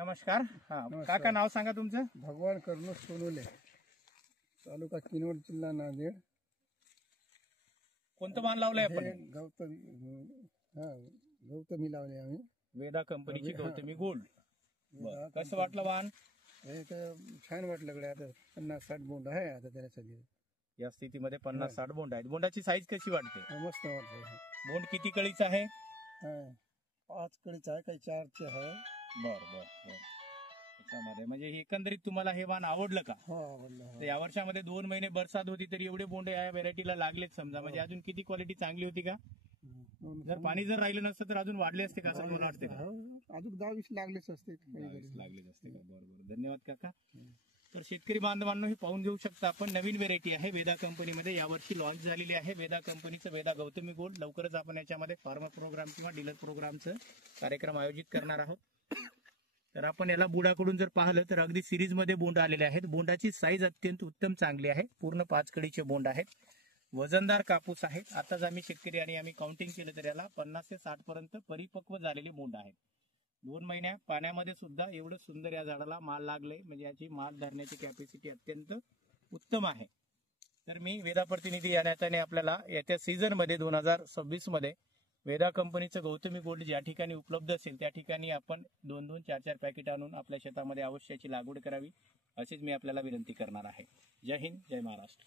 नमस्कार. नमस्कार. काका नाव सांगा तुमचं. भगवान कर्णू सोनोले, तालुका किनवट, जिल्हा नांदेड. कोणतं वाण लावलंय हे आपण. गौतमी लावले आम्ही. वेदा कंपनीची हा. गौतमी गोल्ड. वेदा कसं वाटलं वाण. हे तर छान वाटलं कडे. आता 50-60 बोंड आहे आता त्यासाठी. या स्थितीमध्ये 50-60 बोंड आहेत. बोंडाची साईज कशी वाटते. मस्त वाटलं. बोंड किती कळीचं आहे. 5 कळीचं आहे, काही 4चे आहे. बर बर बर. त्याच्यामध्ये म्हणजे एकंदरीत तुम्हाला हे वाण आवडलं का. हो, आवडलं. तर या वर्षामध्ये 2 महिने बरसात होती तरी एवढे बोंड या व्हेरायटीला लागलेत समजा. म्हणजे अजून किती क्वालिटी चांगली होती का. जर पाणी जर राहिलं नसतं तर अजून वाढले असते का असं मला वाटते का. अजून 10-20 लागलेच असते. लागलेच असते का. बरोबर. धन्यवाद काका. तर शेतकरी बांधवांनो हे पाहून घेऊ शकता आपण. नवीन व्हेरायटी आहे वेदा कंपनीमध्ये, यावर्षी लॉन्च झालेली आहे. वेदा कंपनीचं वेदा गौतमी गोल्ड. लवकरच आपण याच्यामध्ये फार्मर प्रोग्राम किंवा डीलर प्रोग्रामचं कार्यक्रम आयोजित करणार आहोत. तर आपण याला बुडाकडून जर पाहिलं तर अगदी सिरीजमध्ये बोंड आलेले आहेत. बोंडाची साईज अत्यंत उत्तम चांगली आहे. पूर्ण 5 कळीचे बोंड आहेत. वजनदार कापूस आहे. आताच आम्ही शेतकरी आणि आम्ही काउंटिंग केलं तर याला 50 ते 60 पर्यंत परिपक्व झालेले बोंड आहेत. 2 महिन्या पाण्यामध्ये सुद्धा एवढं सुंदर या झाडाला माल लागले. म्हणजे याची माल धरण्याची कॅपॅसिटी अत्यंत उत्तम आहे. तर मी वेदा प्रतिनिधी या नात्याने आपल्याला येत्या सीझन मध्ये 2026 मध्ये वेदा कंपनीचं गौतमी गोल्ड ज्या ठिकाणी उपलब्ध असेल त्या ठिकाणी आपण 2-2, 4-4 पॅकेट आणून आपल्या शेतामध्ये अवश्याची लागवड करावी अशीच मी आपल्याला विनंती करणार आहे. जय हिंद, जय महाराष्ट्र.